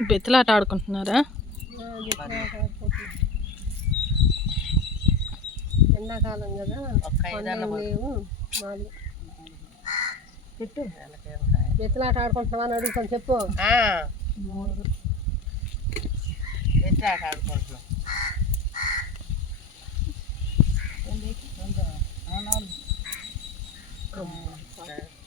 బెత్తలాట ఆడుకుంటున్నారా ఎండాకాలం కదా లేవు మాది పెట్టు. బెత్తలాట ఆడుకుంటున్నావా అని అడుగుతాను చెప్పు. ఎట్లాట ఆడుకుంటున్నాం నువ్వు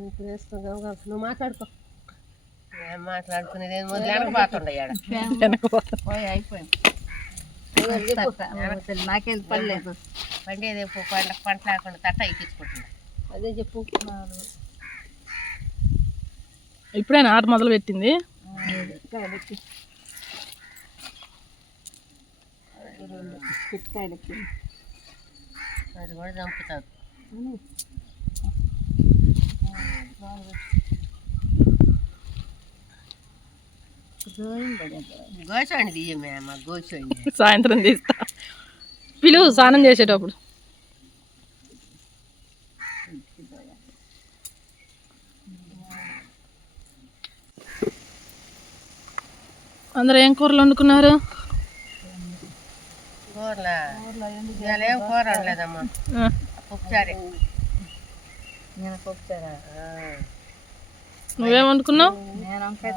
ఇప్పుడు వేసుకో. నువ్వు మాట్లాడుకో. మాట్లాడుకునేది ఏం మొదలు వెనకపోతుండే పోయి అయిపోయాం నాకేం పర్లేదు పండేది పంట పంట లేకుండా తట్ట ఎక్కించుకుంటున్నా అదే చెప్పు. ఇప్పుడేనా ఆట మొదలు పెట్టింది పిట్టకాయలకి అది కూడా చంపుతుంది గోచండి తీయమే అమ్మ సాయంత్రం తీస్తా. పిలువు స్నానం చేసేటప్పుడు. అందరు ఏం కూరలు వండుకున్నారు? కూరలా? ఇవాళ ఏం కూర ఉండలేదమ్మా ఆ, పప్పుచారే. నేను కొప్పుతారా నువ్వేం వండుకున్నావు? నేను వంకాయ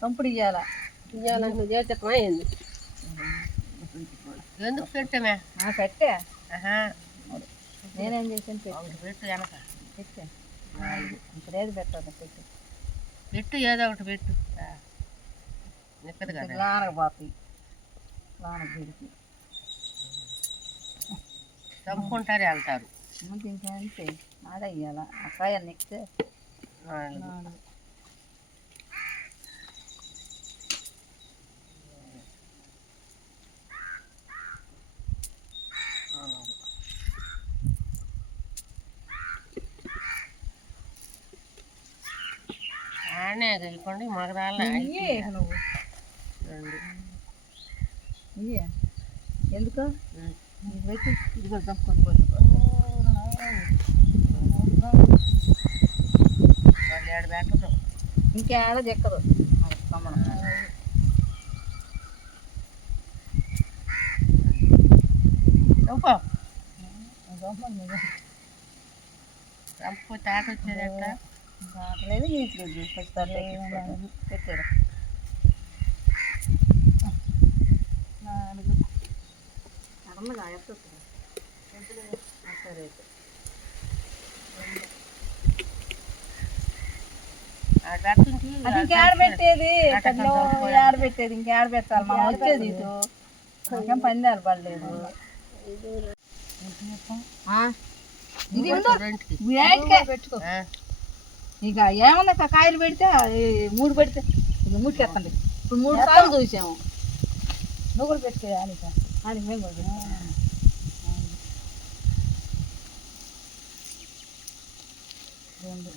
కంపుడు ఇయ్యాల? ఇవ్వాలంటే నువ్వు చేసేటమా ఏంది ఎందుకు పెట్టమే? నా పెట్టే. నేనేం చేసాను పెట్టు. ఒకటి పెట్టు వెనక. పెట్టే. ఇప్పుడు ఏది పెట్టాలి పెట్టు. పెట్టు ఏదో ఒకటి పెట్టు. ఆ. నిక్కదు కదా. లానకు పోతాయి. లానకు పెడితే. చంపుకుంటారే వెళ్తారు ఇంకేంటే ఆడ ఇయ్యాల? ఆ కాయ నెక్కితే వాళ్ళు. ఆడనే నువ్వు రెండు. ఇయ్యే. ఎందుకు? ఉం. ఇది పెట్టి ఇది కూడా చంపుకొని పోయి వాళ్ళు ఏడు పెట్టరు ఇంకేడ చెక్కదు అది ఇంకేడ పెట్టేది? ఏడ పెట్టేది? ఇంకేడ పెట్టాలి? మనం వచ్చేది ఇటు. నాకేం పందాలు పడలేదు ఆ? ఇది ఉందో రెండుకి వేడికే పెట్టుకో. ఆ. ఇక ఏమన్నా ఇక కాయలు పెడితే మూడు పెడితే ఇక ఎత్తండి ఇప్పుడు మూడు సార్లు చూసాము. నువ్వు కూడా పెట్టుకోవాలి ఇక అని మేము కూడా. రెండు.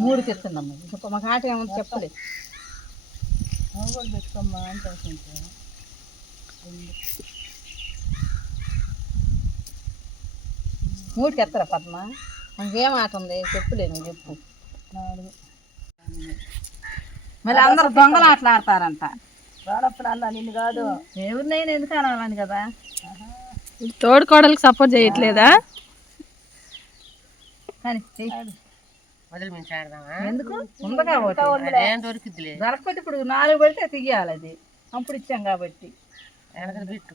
మూడుకి ఎత్తున్నాము ఇంకొక మాకు ఆట ఏమో చెప్పలే. నువ్వు కూడా పెట్టుకోమ్మా అంటే మూడుకి ఎత్తరా పద్మ మనకేం ఆట ఉంది? చెప్పులే నువ్వు చెప్పు. మరి అందరు దొంగలు ఆటలు ఆడతారంట. నిన్ను కాదు ఎవరినైనా ఎందుకు అనాలని కదా? తోడు కోడలికి సపోర్ట్ చేయట్లేదా? కానీ. మొదలు మించి ఆడదామా ఎందుకు ఉంది కాబట్టి అదేం దొరికిద్దిలే దొరకపోతే ఇప్పుడు నాలుగు పడితే తీయాలి అది అప్పుడు ఇచ్చాం కాబట్టి వెనకది పెట్టు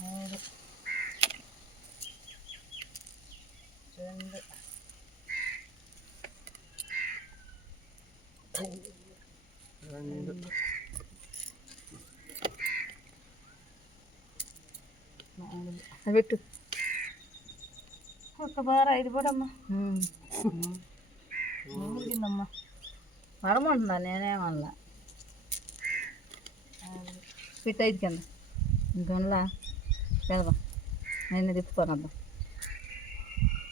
మూడు రెండు నాలుగు. అది పెట్టు బార ఐదు పడమ్మా ఊరికిందమ్మా పడమంటున్నా నేనేమన్నా పెట్టు ఐదు కింద ఇంకొనలా పెడదాం. నేను తిప్పుకోనమ్మా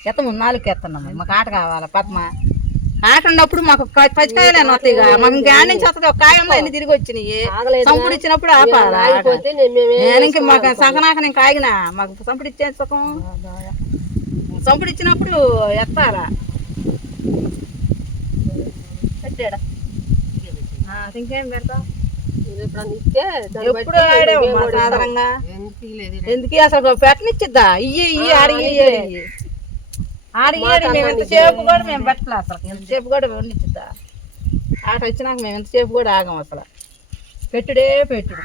ఎత్తము నాలుగు ఎత్తనమ్మా. మాకు ఆట కావాలా పద్మ? ఆట ఉన్నప్పుడు మాకు పచ్చికాయలేని వస్తాయి. మాకు ఇంకా నుంచి వస్తుంది ఒక కాయంలో అన్ని తిరిగి వచ్చినాయి? సంపుడు ఇచ్చినప్పుడు ఆపాలి నేను ఇంక మాకు సగనాక నేను కాగిన మాకు సంపుడు ఇచ్చే సుఖం. సంపుడు ఇచ్చినప్పుడు ఎత్తాలా పెట్టాడా? ఆ, ఇంకేం పెడతా? మీరు ఎప్పుడన్నా ఇస్తే దాన్ని ఎప్పుడు బట్టి ఆడాము మేము మా కూడా సాధారణంగా? ఎందుకు అసలు పెట్టనిచ్చిద్దా ఇయ్యి ఇయ్యి ఆడి ఇయ్యి ఆడి మేము ఎంతసేపు కూడా మేము పెట్టలే అసలు. ఎంతసేపు కూడా వండిచ్చిద్దా ఆట వచ్చినాక మేము ఎంతసేపు కూడా ఆగం అసలు. పెట్టుడే పెట్టుడు.